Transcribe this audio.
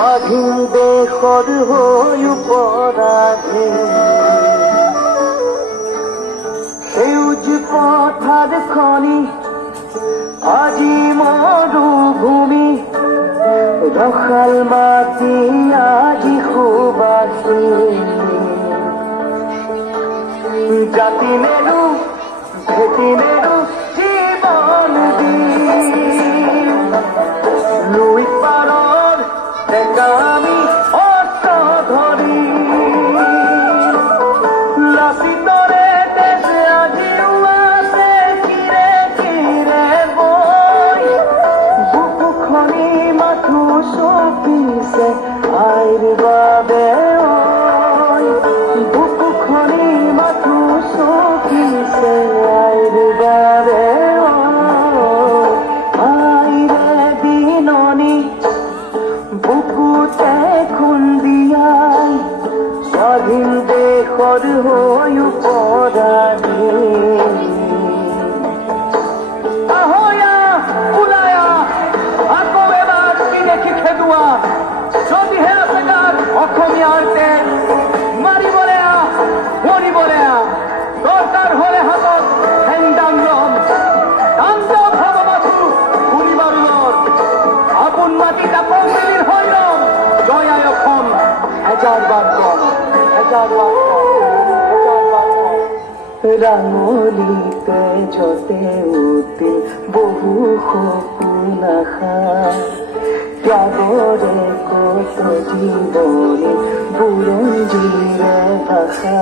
স্বাধীন দেশৰ হৈ পৰাধী সেউজ পথাৰ খনি আজি মৰুভূমি ৰসাল মাটি আজি সুবাসী জাতি নেৰু ভেটি নেৰু জীৱন দি লুই পাৰৰ ডেকা আমি অস্ত্ৰ ধৰি লাচিতৰে দেশ আজিও আছে কিৰে কিৰে বৈ বুকু খনি মাথো চপিছে আইৰ বাবে বুকু খনি মাথো চপিছে আইৰ বাবে আইৰে দিননি বুকুতে খুন্দিয়াই স্বাধীন দেশৰ হৈ পৰাধী আহয়া ওলায়া আকৌ এবাৰ বিদেশী খেদোৱা যদিহে আছে তাত অসমীয়াৰ তেজ মাৰিবলে মৰিবলে দৰকাৰ হলে হাতত হেংদাং লম তাণ্ডৱ হব মাথো গুলিবাৰুদৰ আপোন মাটিত আপোন দিলিৰ হৈ লম জয় আই অসম এজাৰবাৰ কম এজাৰবাৰ কম এজাৰবাৰ কম ৰাঙলীতে যতে উঠিল বহু সপোন আশা ত্যাগৰে কত জীৱনী বুৰঞ্জীৰে ভাষা